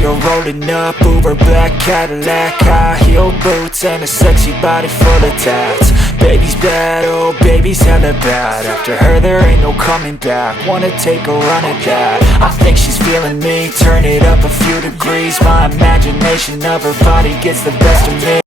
you're rolling up Uber black Cadillac, high heel boots and a sexy body full of tats. Baby's bad, oh baby's hella bad. After her there ain't no coming back. Wanna take a run at that. I think she's feeling me, turn it up a few degrees. My imagination of her body gets the best of me.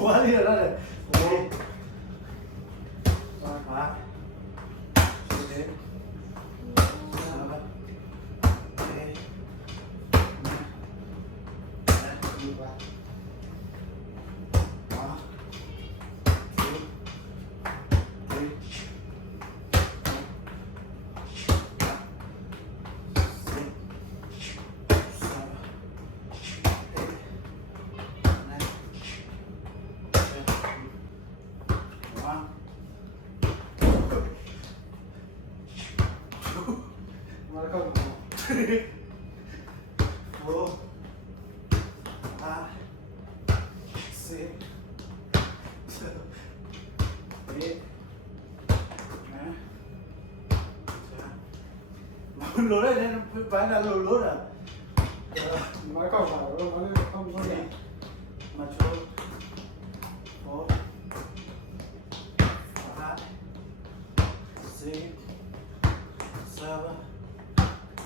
Quá đi rồi đó này. Ok. Rồi khóa. Thế. Rồi. Ok. Đi qua. Đó. Four, five, six, seven, eight, nine, 10. Lúa đấy, phải là lúa rồi. Nói câu phải nói không có gì. Mà chú. Four, five, six, 7, 8,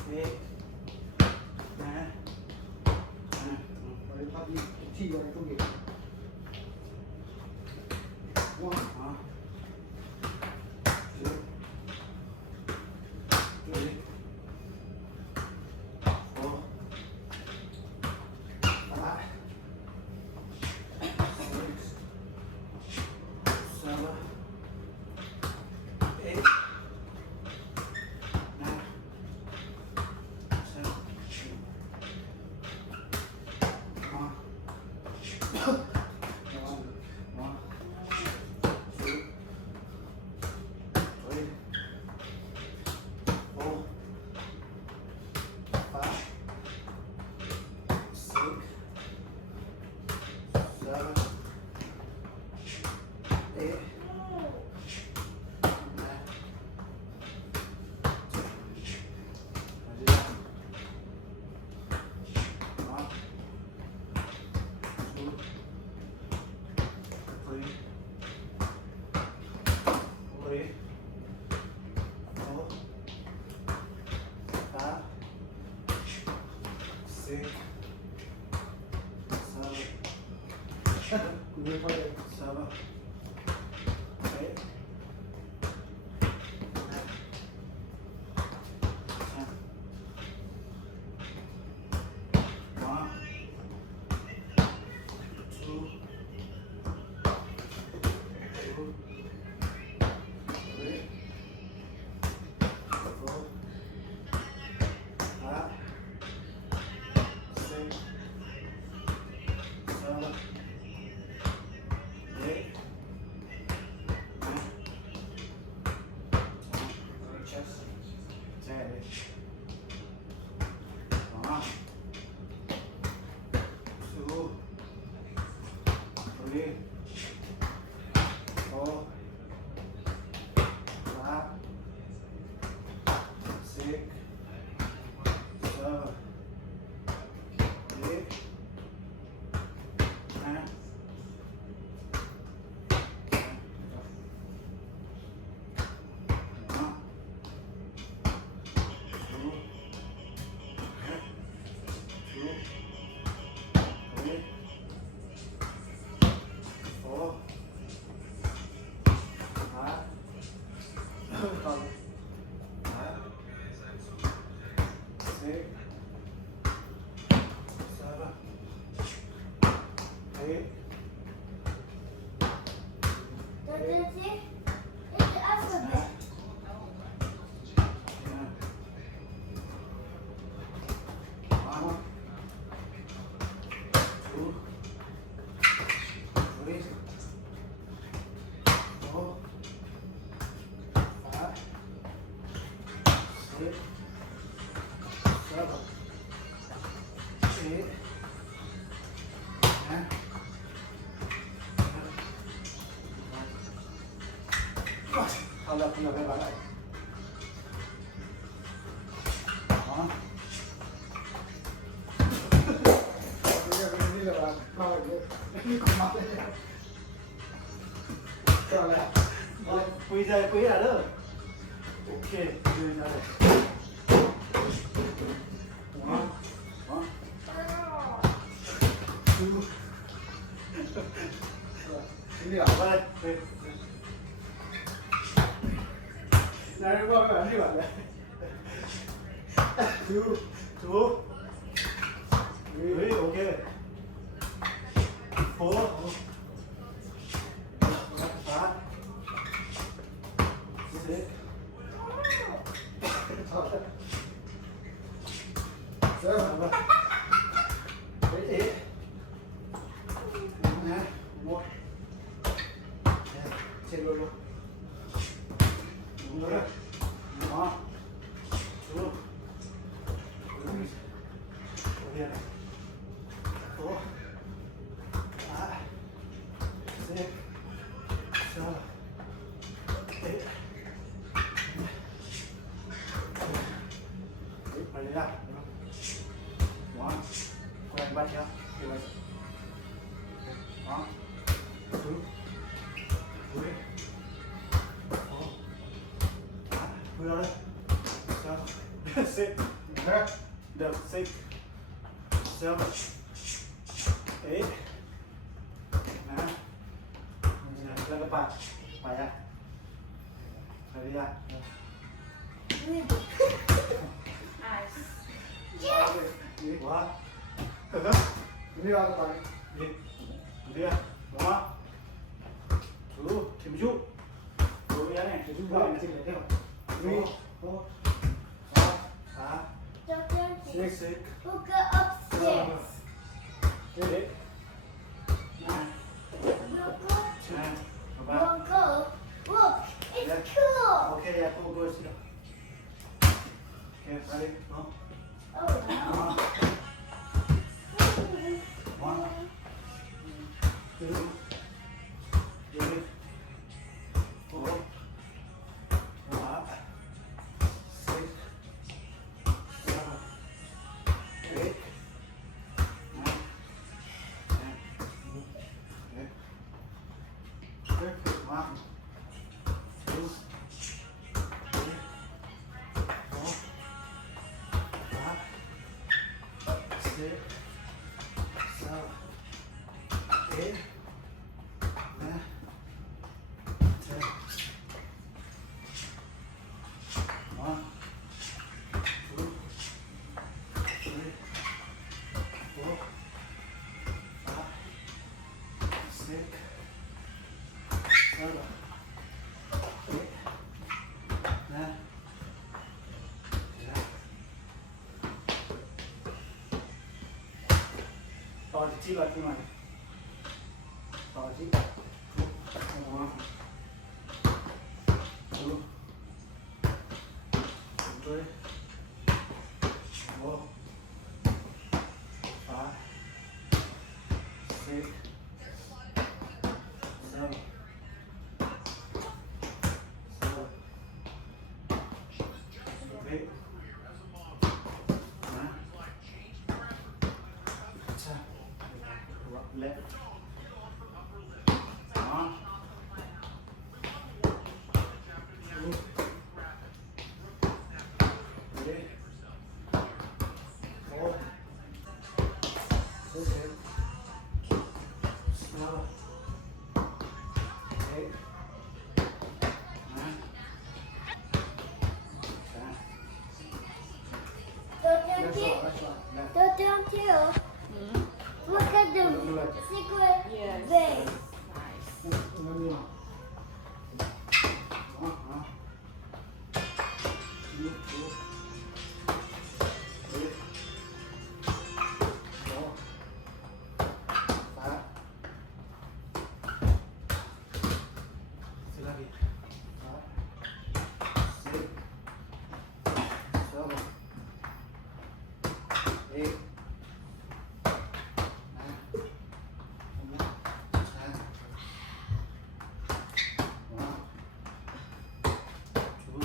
9, 10. Đấy, phát đi chi vào cái công việc. Đúng không? Đó. 2, 3, 4, 5, 6, 7, 8, 9, 10. One, two, 3, 4, 5, 6, 7, 8, 9, 10. One, two, 3, 4, 5, 6, 7, Người quay đây. 7, 8, 9, 10. One, two, 3, 4, 5, 6, 7, 8, 9, 10. Chest. Tay. One, two, 3, 4, 5, 6, 7, 8, 9. Không được cái bán lại. Đó. Bây giờ cái này là bao nhiêu? Cái con mắt đấy. Cho lại. Quý giờ quý là đó. Ok, đưa ra đây. Đó. Đó. Cái gì ạ? Vào đây. Đây. Này nó qua cái bản đi bản đấy. Two, two, three, okay. 4, 5, 6, 7, 8, 9, 1. Trên luôn luôn. Đúng rồi. Đó. Two. Here. 4, 5, 6, 7, 8. Phải lấy ra. Đó. Quay bắt nhá. Đó. 2, 3, 4, 5. Vừa đây. 7, six, นะ the six, seven, eight, นะแล้วก็ไปอ่ะไปดิอ่ะ Eyes. นี่หัว นี่เราไป นี่เดี๋ยวหัวดูทิมชุดูยังไงทิมชุ ดู ดู ว่า ยังไง จริงเลยเนี่ยนี่โอ้ สาม six six, We'll go upstairs. เจ็ดนาย We'll go. นายบ้า We'll go. Look, it's cool. โอเคอยากกูกูสิโอเคไปเลยเนาะ Oh, no. One, two, three, four, five, six, seven, eight, nine, 10, 11, 1, 2, 3, 4, 5, 6, 7, 8, 9, 10. 1, 2, 3, 4, 5, 6, 7, 8, 9, ต่อที่เราขึ้นมาต่อที่หัวดูด้วยหัวฟ้าสิบเซลเฮ้ยนะใช่เล็บอ๋อดูเฮ้ยโอ้เฮ้ยสามเฮ้ยนะใช่ Don't jump too. Look at the secret Yes. base. Nice. นั่นนี่ อ๋อดูดูเฮ้ยโอ้ฟ้าสิลาบีฟ้าสิบสองเอ็ดนะห้า One, two,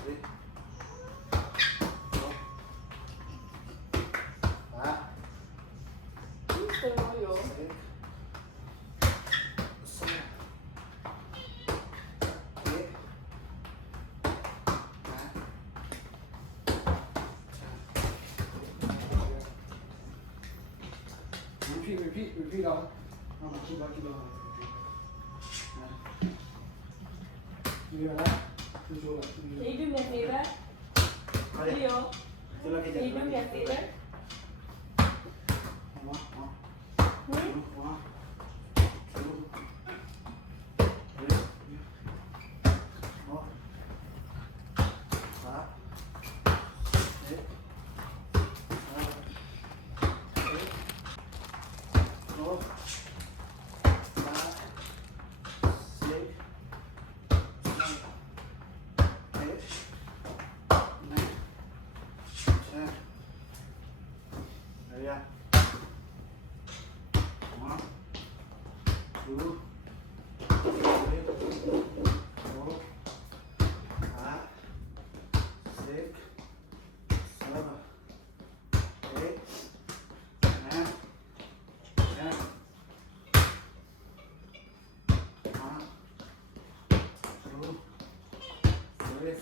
three, four, five, Still yo. six, seven, eight, nine, พี่เราเอามาคิดเรานี่นะดูดู Can you do me a favor? 10. Ready? Leo, Still like can you do me a favor? One, Hmm? two, three, four, five, six, seven, eight, four, five, six, seven, eight, nine, 10. Ready? Yeah. One, two, three, four, five, six, seven, eight, nine, 10. One, two, three,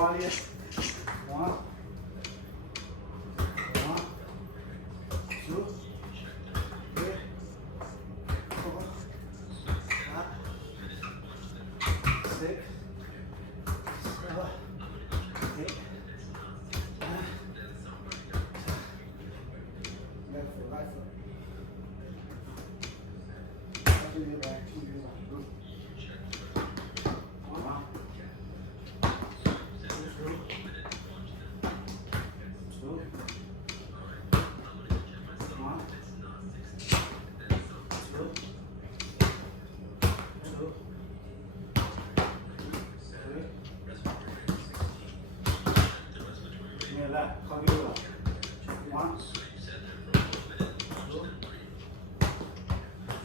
One here. One. One. Two. Three. Four. 5. 6. 7. 8. 9. Left foot, right foot. To your back, to your back. Good. One. Two. One. Two. Three. Near left. Come here. One. 2.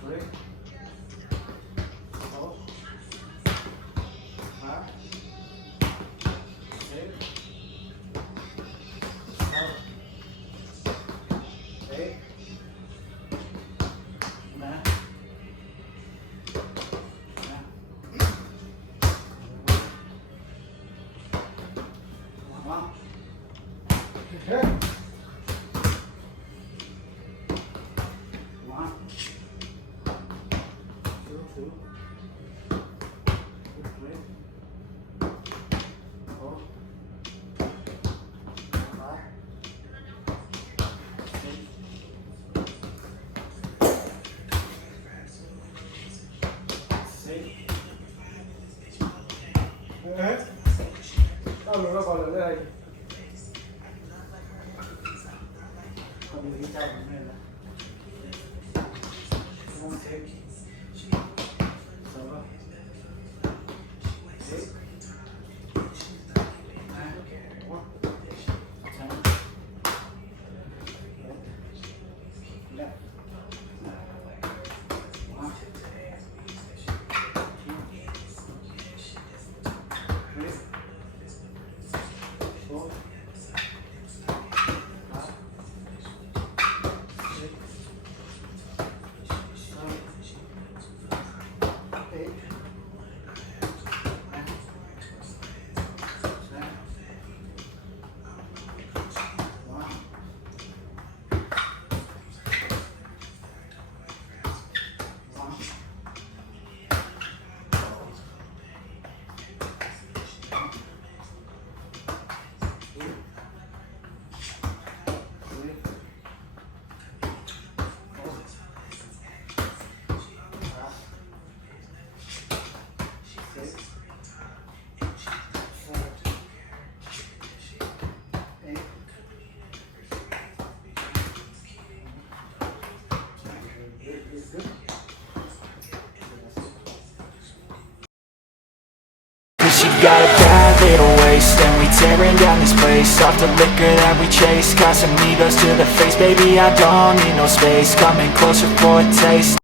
3. 4. 5. 6. 7. 8. 9. One. Hey. One. Two. 3. 4. 5. 6. 6. Allora, guarda, dai. Come devi stare con me? Non sei. 7. 8. 9. 10. 11. 1. 2. 3. 4. 5. 6. 7. 8. 9. 10. 1. 'Cause she got a bad little waist, and we tearing down this place off the liquor that we chase. Casamigos to the face, baby, I don't need no space. Coming closer for a taste.